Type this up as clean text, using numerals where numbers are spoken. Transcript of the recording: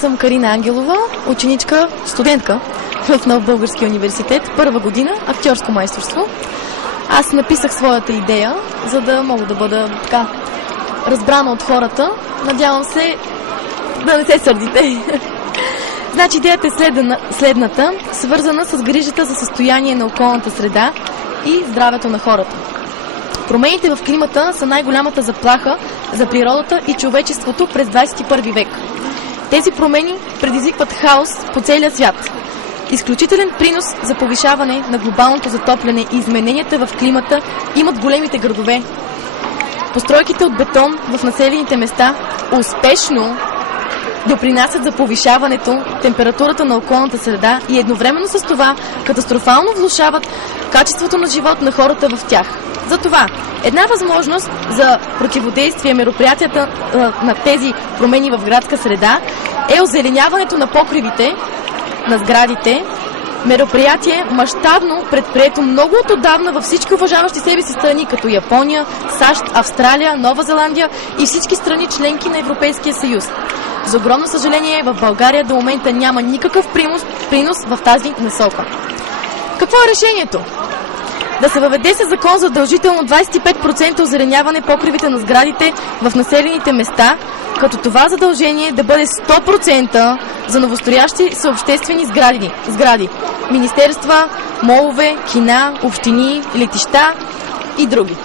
Съм Карина Ангелова, ученичка, студентка в Нов български университет, първа година, актьорско майсторство. Аз написах своята идея, за да мога да бъда така разбрана от хората. Надявам се да не се сърдите. Значи идеята е следната, свързана с грижата за състояние на околната среда и здравето на хората. Промените в климата са най-голямата заплаха за природата и човечеството през 21 век. Тези промени предизвикват хаос по целия свят. Изключителен принос за повишаване на глобалното затопляне и измененията в климата имат големите градове. Постройките от бетон в населените места успешно допринасят за повишаването температурата на околната среда и едновременно с това катастрофално влошават качеството на живот на хората в тях. Затова една възможност за противодействие мероприятията на тези промени в градска среда е озеленяването на покривите на сградите, мероприятие мащабно предприето много отдавна във всички уважаващи себе си страни, като Япония, САЩ, Австралия, Нова Зеландия и всички страни членки на Европейския съюз. За огромно съжаление, в България до момента няма никакъв принос в тази насока. Какво е решението? Да се въведе със закон задължително 25% озеленяване покривите на сградите в населените места, като това задължение да бъде 100% за новостроящи се обществени сгради, министерства, молове, кина, общини, летища и други.